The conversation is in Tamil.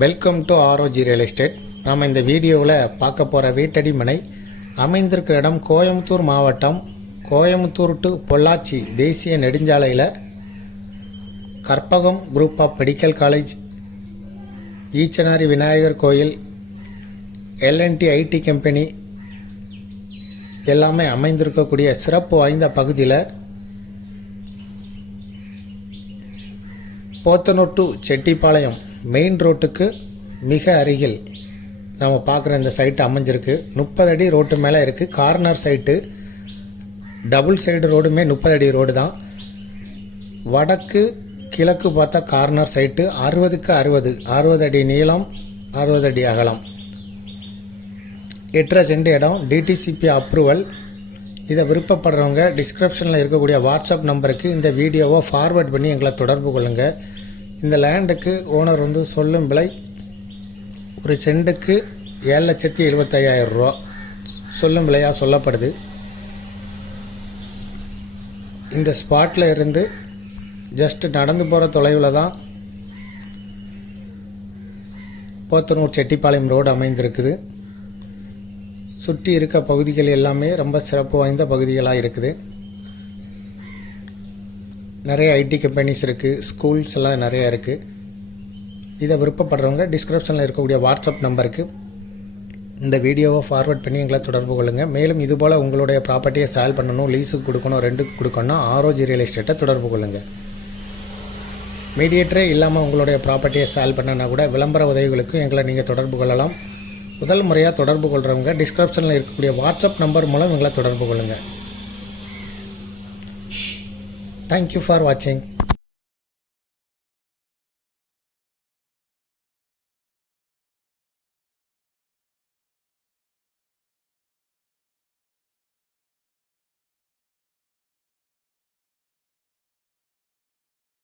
Welcome to ROG real estate. நாம் இந்த வீடியோவில் பார்க்க போகிற வீட்டடி மனை அமைந்திருக்கிற இடம் கோயம்புத்தூர் மாவட்டம், கோயம்புத்தூர் டு பொள்ளாச்சி தேசிய நெடுஞ்சாலையில் Karpagam group of medical college, Eachanari Vinayagar கோயில், எல்என்டி ஐடி கம்பெனி எல்லாமே அமைந்திருக்கக்கூடிய சிறப்பு வாய்ந்த பகுதியில் போத்தனூர் டு செட்டிப்பாளையம் மெயின் ரோட்டுக்கு மிக அருகில் நம்ம பார்க்குற இந்த சைட்டு அமைஞ்சிருக்கு. 30 அடி ரோட்டு மேலே இருக்குது. கார்னர் சைட்டு, டபுள் சைடு ரோடுமே 30 அடி ரோடு தான். வடக்கு கிழக்கு பார்த்தா கார்னர் சைட்டு 60க்கு 60 அடி நீளம், 60 அடி அகலம். 8 சென்ட் இடம், டிடிசிபி அப்ரூவல். இதை விருப்பப்படுறவங்க டிஸ்கிரிப்ஷனில் இருக்கக்கூடிய வாட்ஸ்அப் நம்பருக்கு இந்த வீடியோவை ஃபார்வேர்ட் பண்ணி எங்களை தொடர்பு கொள்ளுங்கள். இந்த லேண்டுக்கு ஓனர் சொல்லும் விலை ஒரு சென்ட்டுக்கு 7,75,000 ரூபா சொல்லும் விலையாக சொல்லப்படுது. இந்த ஸ்பாட்டில் இருந்து ஜஸ்ட் நடந்து போகிற தொலைவில் தான் போத்தனூர் செட்டிப்பாளையம் ரோடு அமைந்திருக்குது. சுற்றி இருக்க பகுதிகள் எல்லாமே ரொம்ப சிறப்பு வாய்ந்த பகுதிகளாக இருக்குது. நிறைய ஐடி கம்பெனிஸ் இருக்குது, ஸ்கூல்ஸ் எல்லாம் நிறையா இருக்குது. இதை விருப்பப்படுறவங்க டிஸ்கிரிப்ஷனில் இருக்கக்கூடிய வாட்ஸ்அப் நம்பருக்கு இந்த வீடியோவை ஃபார்வர்ட் பண்ணி எங்களை தொடர்பு கொள்ளுங்கள். மேலும் இதுபோல் உங்களுடைய ப்ராப்பர்ட்டியை சேல் பண்ணணும், லீஸுக்கு கொடுக்கணும், ரெண்டுக்கு கொடுக்கணும், ஆர்ஓஜி ரியல் எஸ்டேட்டை தொடர்பு கொள்ளுங்கள். மீடியேட்டரே இல்லாமல் உங்களுடைய ப்ராப்பர்ட்டியை சேல் பண்ணனா கூட விளம்பர உதவிகளுக்கும் எங்களை நீங்கள் தொடர்பு கொள்ளலாம். முதல் முறையாக தொடர்பு கொள்கிறவங்க டிஸ்கிரிப்ஷனில் இருக்கக்கூடிய வாட்ஸ்அப் நம்பர் மூலம் எங்களை தொடர்பு கொள்ளுங்கள். Thank you for watching.